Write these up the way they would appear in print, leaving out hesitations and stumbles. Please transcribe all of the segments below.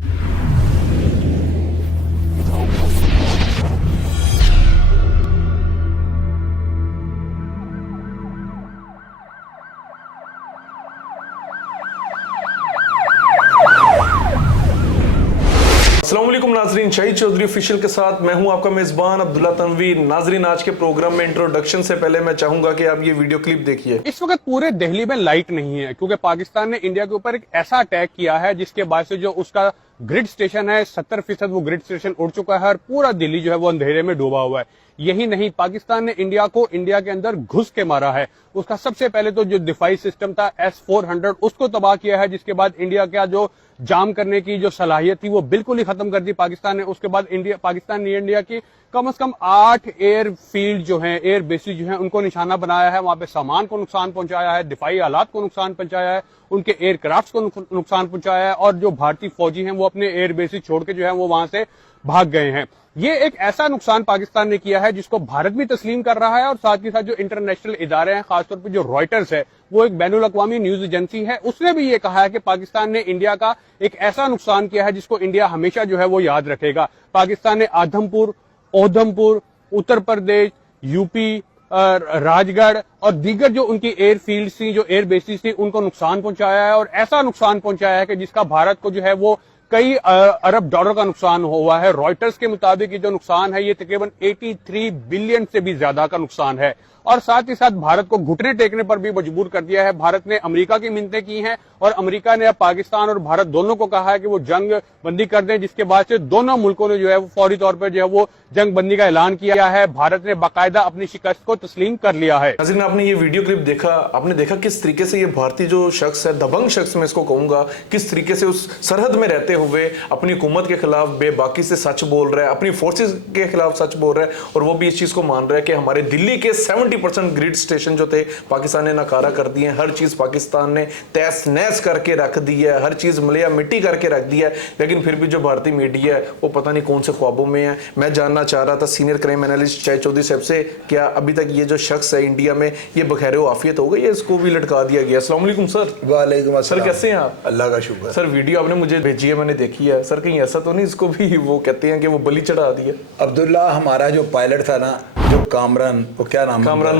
अस्सलामुअलैकुम नाजरीन, शाहिद चौधरी ऑफिशियल के साथ मैं हूं आपका मेजबान अब्दुल्ला तनवीर। नाजरीन, आज के प्रोग्राम में इंट्रोडक्शन से पहले मैं चाहूंगा कि आप ये वीडियो क्लिप देखिए। इस वक्त पूरे दिल्ली में लाइट नहीं है क्योंकि पाकिस्तान ने इंडिया के ऊपर एक ऐसा अटैक किया है जिसके बाद से जो उसका ग्रिड स्टेशन है 70% वो ग्रिड स्टेशन उड़ चुका है और पूरा दिल्ली जो है वो अंधेरे में डूबा हुआ है। यही नहीं, पाकिस्तान ने इंडिया को इंडिया के अंदर घुस के मारा है। उसका सबसे पहले तो जो दिफाई सिस्टम था S-400 उसको तबाह किया है, जिसके बाद इंडिया का जो जाम करने की जो सलाहियत थी वो बिल्कुल ही खत्म कर दी पाकिस्तान ने। उसके बाद पाकिस्तान ने इंडिया की कम से कम 8 एयर फील्ड जो है, एयर बेसिस जो है, उनको निशाना बनाया है। वहां पे सामान को नुकसान पहुंचाया है, दिफाई आलात को नुकसान पहुंचाया है, उनके एयरक्राफ्ट को नुकसान पहुंचाया है और जो भारतीय फौजी हैं वो अपने एयर बेसिस छोड़ के जो है वो वहां से भाग गए हैं। ये एक ऐसा नुकसान पाकिस्तान ने किया है जिसको भारत भी तस्लीम कर रहा है और साथ ही साथ जो इंटरनेशनल इदारे हैं, खासतौर पर जो रॉयटर्स है, वो एक बैनुल अक़वामी न्यूज एजेंसी है, उसने भी ये कहा है कि पाकिस्तान ने इंडिया का एक ऐसा नुकसान किया है जिसको इंडिया हमेशा जो है वो याद रखेगा। पाकिस्तान ने आदमपुर, उधमपुर, उत्तर प्रदेश, यूपी, राजगढ़ और दीगर जो उनकी एयरफील्ड थी, जो एयर बेसिस थी, उनको नुकसान पहुंचाया है और ऐसा नुकसान पहुंचाया है कि जिसका भारत को जो है वो कई अरब डॉलर का नुकसान हुआ है। रॉयटर्स के मुताबिक ये जो नुकसान है ये तकरीबन 83 बिलियन से भी ज्यादा का नुकसान है और साथ ही साथ भारत को घुटने टेकने पर भी मजबूर कर दिया है। भारत ने अमेरिका की मिन्नतें की हैं और अमेरिका ने अब पाकिस्तान और भारत दोनों को कहा है कि वो जंग बंदी कर दें, जिसके बाद से दोनों मुल्कों ने जो है वो फौरी तौर पर जो है वो जंग बंदी का ऐलान किया है। भारत ने बाकायदा अपनी शिकस्त को तस्लीम कर लिया है। नाज़रीन, आपने ये वीडियो क्लिप देखा, आपने देखा किस तरीके से ये भारतीय जो शख्स है, दबंग शख्स मैं इसको कहूंगा, किस तरीके से उस सरहद में रहते हुए अपनी हुकूमत के खिलाफ बेबाकी से सच बोल रहा है, अपनी फोर्सेस के खिलाफ सच बोल रहा है और वो भी इस चीज को मान रहा है कि हमारे दिल्ली के 70% ग्रिड स्टेशन जो थे पाकिस्तान ने नकारा कर दिए। हर चीज पाकिस्तान ने तहस नहस करके रख दी है, हर चीज मलिया मिट्टी करके रख दी है, लेकिन फिर भी जो भारतीय मीडिया है वो पता नहीं कौन से ख्वाबों में है। मैं जानना चाह रहा था senior crime analyst Shahid Chaudhary साहब से, क्या अभी तक ये जो शख्स है इंडिया में ये बखैर आफियत हो गई है, इसको भी लटका दिया गया? अस्सलाम वालेकुम सर। वालेकुम अस्सलाम। सर कैसे हैं आप? अल्लाह का शुक्र। सर वीडियो आपने मुझे भेजी है, मैंने देखी है। सर कहीं ऐसा तो नहीं इसको भी वो कहते हैं कि वो बलि चढ़ा दिया? अब्दुल्ला, हमारा जो पायलट था ना, जो कामरान, वो क्या नाम, कामरान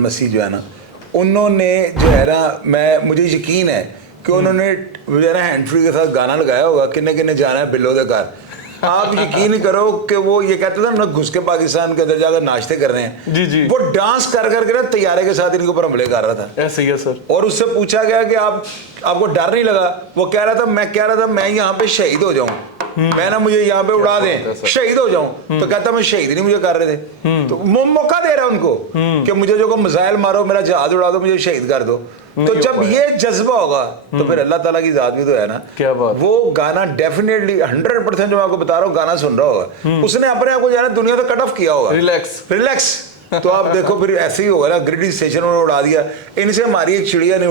मसीह जो है ना, उन्होंने जो है ना, मुझे यकीन है कि उन्होंने जो है ना हैंड फ्री के साथ गाना लगाया होगा, किन्ने किन्ने जाना है बिलो दे घर। आप यकीन करो कि वो ये कहते थे ना, घुस के पाकिस्तान के अंदर जाकर नाश्ते कर रहे हैं। जी जी। वो डांस कर करके ना तैयारे के साथ इनके ऊपर हमले कर रहा था। ऐसे ही है सर। और उससे पूछा गया कि आपको डर नहीं लगा? वो कह रहा था मैं यहाँ पे शहीद हो जाऊं, मैं ना, मुझे यहाँ पे उड़ा दें, शहीद हो जाऊं। तो कहता मैं शहीद नहीं मुझे कर रहे थे, तो मौका दे रहा है उनको कि मुझे जो मिसाइल मारो, मेरा जहाज उड़ा दो, मुझे शहीद कर दो। तो जब ये जज्बा होगा तो फिर अल्लाह ताला की जात भी तो है ना। क्या बात। वो गाना डेफिनेटली 100% जो मैं आपको बता रहा हूँ, गाना सुन रहा होगा, उसने अपने आप को जो है ना दुनिया से कट ऑफ किया होगा, रिलैक्स। तो आप देखो फिर ऐसे ही होगा ना, ग्रिड स्टेशन उन्होंने उड़ा दिया। इनसे हमारी एक चिड़िया नहीं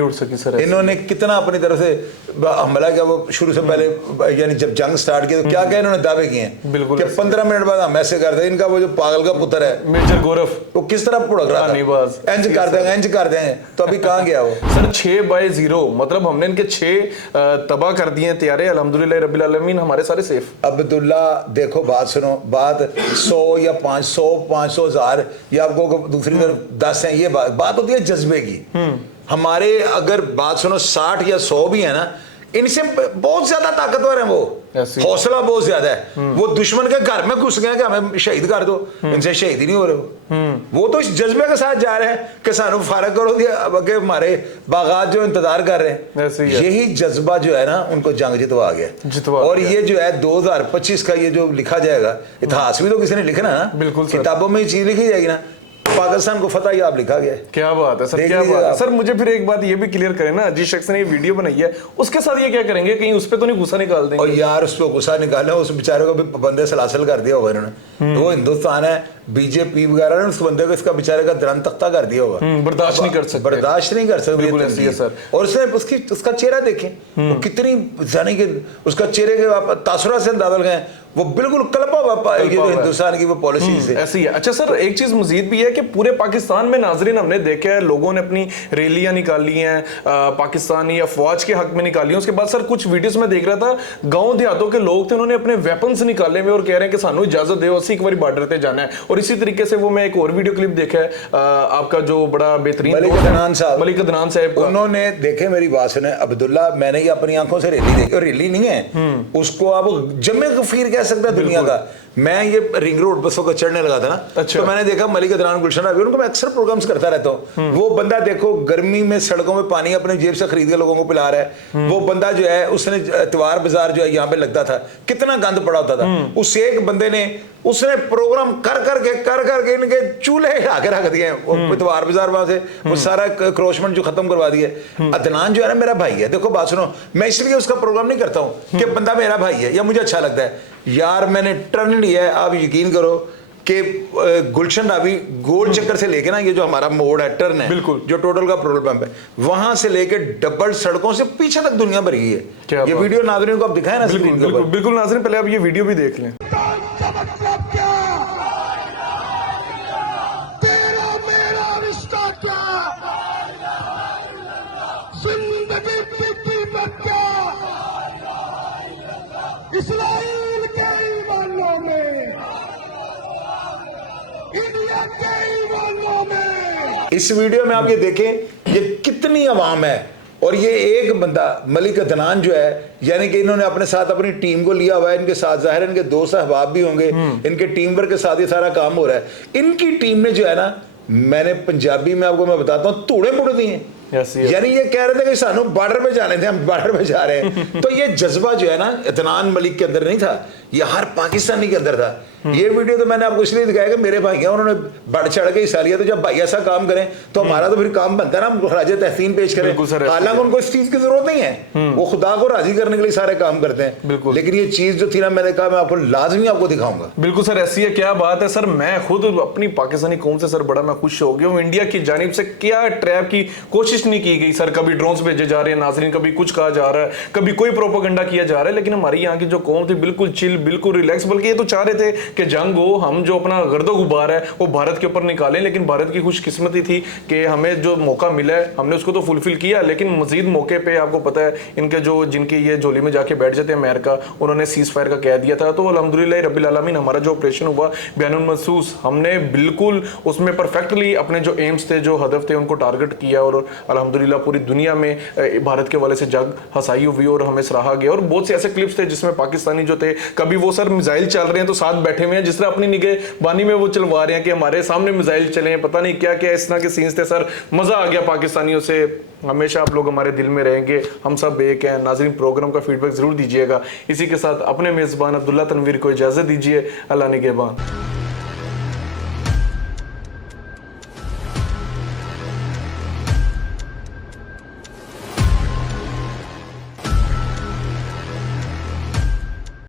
उड़ सकी सर। इन्होंने कितना अपनी तरफ से हमला किया। वो शुरू से पहले यानी जब जंग स्टार्ट की तो क्या क्या इन्होंने दावे किए हैं, बिल्कुल, कि 15 मिनट बाद हम ऐसे करते हैं। इनका वो जो पागल का पुत्र है मेजर गौरव, वो किस तरह भुड़क रहा था, इंज कर देंगे। तो अभी कहाँ गया वो सर? 6/0, मतलब हमने इनके 6 तबाह कर दिए तैयारे। अल्हम्दुलिल्लाह रब्बिल आलमीन, हमारे सारे सेफ। अब्दुल्ला देखो, बात सुनो, बात 100 या 500 500,000 या आपको दूसरी तरफ 10 है, ये बात होती है जज्बे की। हमारे अगर बात सुनो 60 या 100 भी है ना, इनसे बहुत ज्यादा ताकतवर है, वो हौसला बहुत ज्यादा है। वो दुश्मन के घर में घुस गए कि हमें शहीद कर दो, इनसे शहीद ही नहीं हो रहे। वो तो इस जज्बे के साथ जा रहे हैं कि सानू फारग करो दिया, अब हमारे बागात जो इंतजार कर रहे हैं। यही जज्बा जो है ना उनको जंग जितवा गया। और ये जो है 2025 का ये जो लिखा जाएगा, इतिहास भी तो किसी ने लिखना है ना, बिल्कुल, किताबों में ये चीज लिखी जाएगी ना, पाकिस्तान को फतह याब लिखा गया है। क्या बात है सर, क्या बात है सर। मुझे फिर एक बात ये भी क्लियर करें ना, जिस शख्स ने ये वीडियो बनाई है उसके साथ ये क्या करेंगे? कहीं उस पर तो नहीं गुस्सा निकाल देंगे? और यार उस पर गुस्सा निकालना, उस बेचारे को भी पाबंद सलासल कर दिया होगा इन्होंने। तो वो हिंदुस्तान है, बीजेपी वगैरह ने उस बंदे को, इसका बेचारे का दरन तख्ता कर दिया होगा। बर्दाश्त नहीं कर सकते, बर्दाश्त नहीं कर सकते। बिल्कुल ऐसी है सर। और उसने उसका चेहरा देखें, वो कितनी जाने के उसका चेहरे के तासुरा से अंदाजा लगाएं, वो बिल्कुल कल्पा हुआ ये जो हिंदुस्तान की वो पॉलिसी से ऐसी है। अच्छा सर, एक चीज मजीद भी है कि पूरे पाकिस्तान में नाजरीन हमने देखा है, लोगों ने अपनी रैलियां निकाली हैं, पाकिस्तानी अफवाज के हक में निकाली हैं। उसके बाद सर कुछ वीडियोस में देख रहा था, गांव देहातों के लोग थे, उन्होंने अपने वेपन्स निकाले हुए और कह रहे हैं कि सानू इजाजत दो, असि एक बार बॉर्डर पे जाना है। और इसी तरीके से वो मैं एक और वीडियो क्लिप देखा है, आपका जो बड़ा बेहतरीन मलिक अदनान साहब, उन्होंने देखे, मेरी बात सुने अब्दुल्ला, मैंने ये अपनी आंखों से रैली देखी, और रैली नहीं है उसको आप जमे गफीर कह सकते हैं दुनिया का। मैं ये रिंग रोड बसों को चढ़ने लगा था ना, अच्छा। तो मैंने देखा मलिक अदनान गुलशन रबी, उनको मैं अक्सर प्रोग्राम्स करता रहता हूँ। वो बंदा देखो गर्मी में सड़कों में पानी अपने जेब से खरीद के लोगों को पिला रहा है। वो बंदा जो है, उसने इतवार बाजार जो है यहाँ पे लगता था, कितना गंद पड़ा होता था, उस एक बंदे ने उसने प्रोग्राम कर करके इनके चूल्हे हिला के रख दिए इतवार बाजार वहां से, वो सारा क्रोचमेंट जो खत्म करवा दिए। अदनान जो है ना मेरा भाई है, देखो बात सुनो, मैं इसलिए उसका प्रोग्राम नहीं करता हूँ कि बंदा मेरा भाई है या मुझे अच्छा लगता है यार। मैंने टर्न लिया है, आप यकीन करो कि गुलशन रावी गोल चक्कर से लेके ना, ये जो हमारा मोड़ है, टर्न है, बिल्कुल जो टोटल का पेट्रोल पंप है, वहां से लेके डबल सड़कों से पीछे तक दुनिया भर गई है। ये वीडियो नाज़रीन को आप दिखाएं ना स्क्रीन के ऊपर। बिल्कुल नाज़रीन, पहले आप ये वीडियो भी देख लें। इस्राइल के ईमानों में, इंडिया के ईमानों में। इस वीडियो में आप ये देखें, ये कितनी आवाम है, और ये एक बंदा मलिक अदनान जो है, यानी कि इन्होंने अपने साथ अपनी टीम को लिया हुआ है, इनके साथ जाहिर है इनके दोस्त अहबाब भी होंगे, इनके टीम वर्क के साथ ये सारा काम हो रहा है। इनकी टीम ने जो है ना, मैंने पंजाबी में आपको मैं बताता हूँ, तोड़े मुड़ दिए हैं। यानी ये कह रहे थे कि सानू बॉर्डर पे जाने थे, हम बॉर्डर पे जा रहे हैं। तो ये जज्बा जो है ना, अदनान मलिक के अंदर नहीं था, ये हर पाकिस्तानी के अंदर था। ये वीडियो तो मैंने आपको इसलिए दिखाया कि मेरे भाई हैं, उन्होंने बढ़ चढ़ के हिस्सा लिया। तो जब भाई ऐसा काम करें तो हमारा तो फिर काम बनता है ना, हम खराज तहसीन पेश करें। हालांकि उनको इस चीज की जरूरत नहीं है, वो खुदा को राजी करने के लिए सारे काम करते हैं। लेकिन ये चीज जो थी ना, मैंने कहा मैं आपको लाजमी आपको दिखाऊंगा। बिल्कुल सर, ऐसी है, क्या बात है सर। मैं खुद अपनी पाकिस्तानी कौम से सर बड़ा मैं खुश हो गया हूँ। इंडिया की जानिब से क्या ट्रैप की कोशिश नहीं की गई सर। कभी ड्रोन्स भेजे जा रहे हैं नाजरीन, कभी कुछ कहा जा रहा है, कभी कोई प्रोपेगेंडा किया जा रहा है, लेकिन हमारी यहाँ की जो कौम थी बिल्कुल चिल, बिल्कुल रिलैक्स। बल्कि ये तो चाह रहे थे कि जंग हो, हम जो अपना गर्दो गुबार है वो भारत के ऊपर निकालें। लेकिन भारत की खुशकिस्मती थी कि हमें जो मौका मिला है हमने उसको तो फुलफिल किया, लेकिन मजीद मौके पे आपको पता है इनके जो जिनकी ये झोली में जाके बैठ जाते हैं अमेरिका, उन्होंने सीज फायर का कह दिया था। तो अल्हम्दुलिल्लाह रब्बिल आलमीन, हमारा जो ऑपरेशन हुआ बयानुल महसूस, हमने बिल्कुल उसमें परफेक्टली अपने जो एम्स थे, जो हदफ थे, उनको टारगेट किया। और अल्हम्दुलिल्लाह पूरी दुनिया में भारत के वाले से जग हसाई हुई और हमें सराहा गया। और बहुत से ऐसे क्लिप्स थे जिसमें पाकिस्तानी जो थे, कभी वो सर मिसाइल चल रहे हैं तो साथ बैठे हुए हैं, जिस तरह अपनी निगहबानी में वो चलवा रहे हैं कि हमारे सामने मिसाइल चले हैं, पता नहीं क्या क्या इस तरह के सीन्स थे सर। मजा आ गया पाकिस्तानियों से। हमेशा आप लोग हमारे दिल में रहेंगे, हम सब एक हैं। नाज़रीन, प्रोग्राम का फीडबैक जरूर दीजिएगा। इसी के साथ अपने मेजबान अब्दुल्ला तनवीर को इजाजत दीजिए। अल्लाह निगहबान।